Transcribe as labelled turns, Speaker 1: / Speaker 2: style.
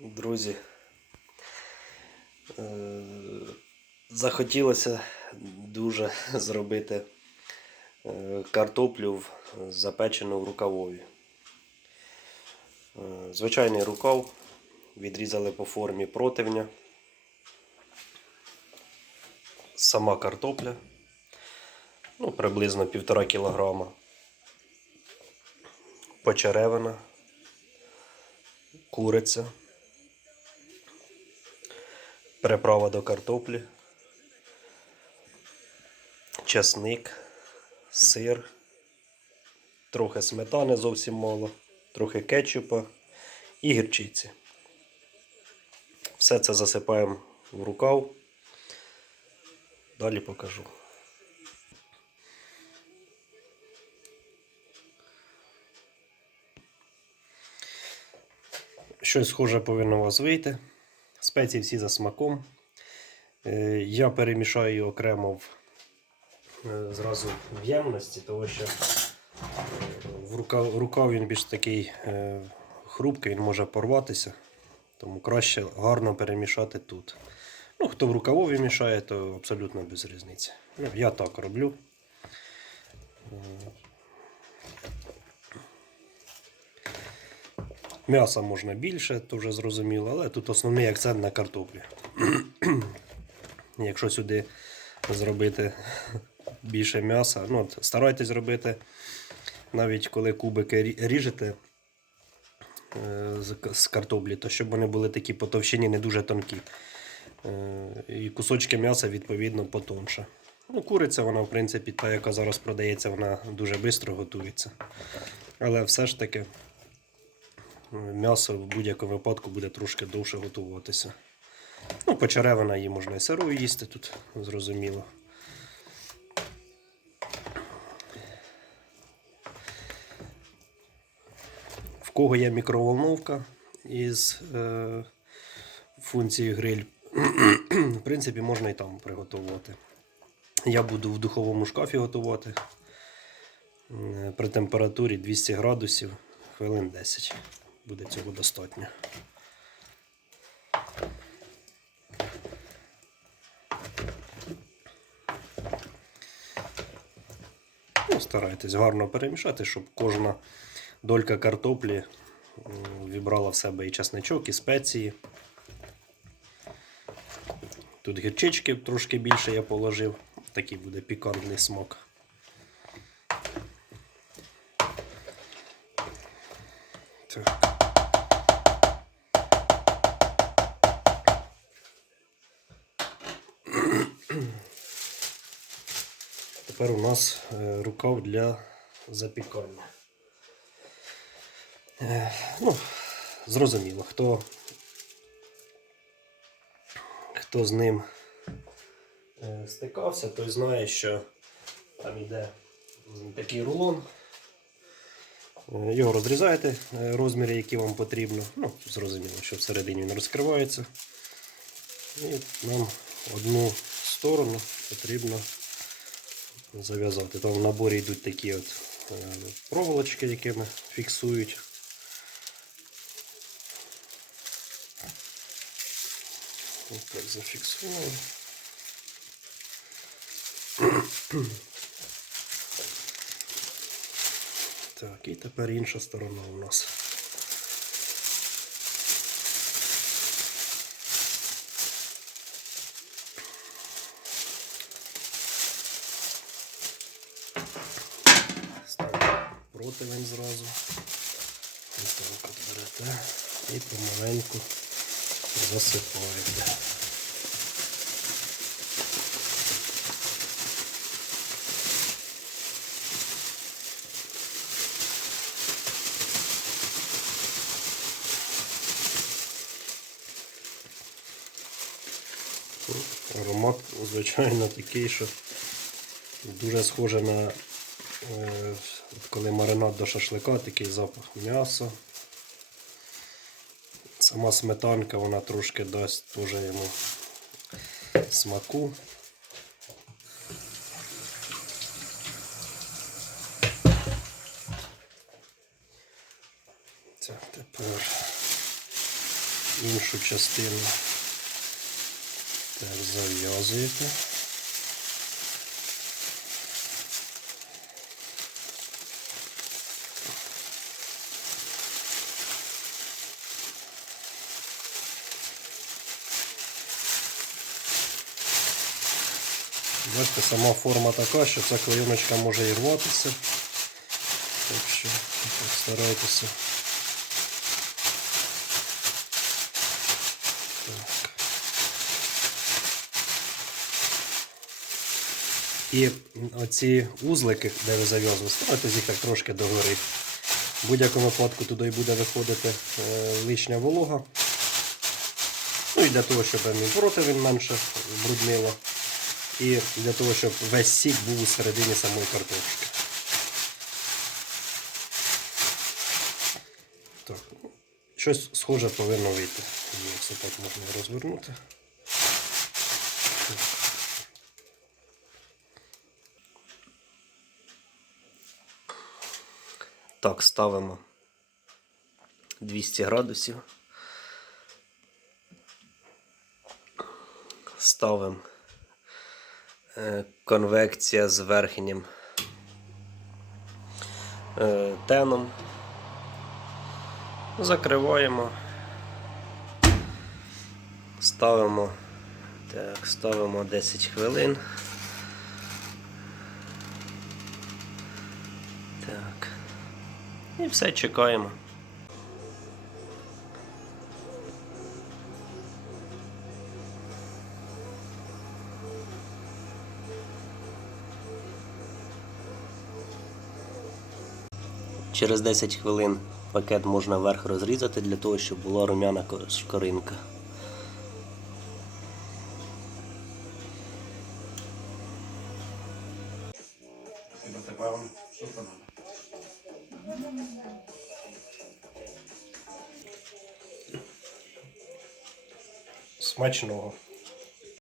Speaker 1: друзі. Е, Захотілося дуже зробити е, картоплю запечену в рукавові. Е, Звичайний рукав відрізали по формі противня. Сама картопля, ну, приблизно півтора кілограма. Почеревина, куриця, приправа до картоплі, чесник, сир, трохи сметани зовсім мало, трохи кетчупа і гірчиці. Все це засипаємо в рукав. Далі покажу. Щось схоже повинно у вас вийти. Спеції всі за смаком. Е, Я перемішаю окремо в, е, зразу в ємності, тому що е, в рукав, рукав він більш такий хрупкий, він може порватися. Тому краще гарно перемішати тут. Ну, хто в рукавові мішає, то абсолютно без різниці. Я так роблю. М'яса можна більше, то вже зрозуміло, але тут основний акцент на картоплі. Якщо сюди зробити більше м'яса, ну от старайтесь робити, навіть коли кубики ріжете е, з картоплі, то щоб вони були такі по товщині не дуже тонкі. Е, І кусочки м'яса відповідно потонше. Ну, куриця, вона, в принципі, та, яка зараз продається, вона дуже швидко готується. Але все ж таки м'ясо в будь-якому випадку буде трошки довше готуватися. Ну, почеревина її можна і сирою їсти тут, зрозуміло. В кого є мікроволновка із е, функцією гриль, в принципі, можна і там приготувати. Я буду в духовому шкафі готувати е, при температурі 200 градусів хвилин 10. Буде цього достатньо. Ну, старайтесь гарно перемішати, щоб кожна долька картоплі вібрала в себе і чесничок, і спеції. Тут гірчички трошки більше я положив. Такий буде пікантний смак. Так. Тепер у нас е, рукав для запікання. Е, Ну, зрозуміло, хто, хто з ним е, стикався, той знає, що там йде такий рулон. Його розрізаєте розміри, які вам потрібно. Ну, зрозуміло, що всередині він розкривається. І нам одну сторону потрібно зав'язати. Там в наборі йдуть такі от е, проволочки, якими фіксують. Ось так зафіксували. Так, і тепер інша сторона у нас. Противень зразу. Ось так от берете і помаленьку засипаєте. Аромат, звичайно, такий, що дуже схоже на коли маринад до шашлика, такий запах м'яса. Сама сметанка вона трошки дасть теж йому смаку. Так, тепер іншу частину. Так, зав'язуєте. Бачите, сама форма така, що ця клеєночка може і рватися. Так що старайтеся. Так. І оці узлики, де ви зав'язували, ставите їх так трошки догори. В будь-якому випадку туди буде виходити е, лишня волога. Ну і для того, щоб і противень менше бруднило. І для того, щоб весь сік був у середині самої картошки. Так, щось схоже повинно вийти. Все так можна розвернути. Так, ставимо 200 градусів. Ставимо конвекція з верхнім е, теном. Закриваємо. Ставимо. Так, ставимо 10 хвилин. Так. І все чекаємо. Через 10 хвилин пакет можна вверх розрізати для того, щоб була рум'яна ко- шкоринка. Смачного.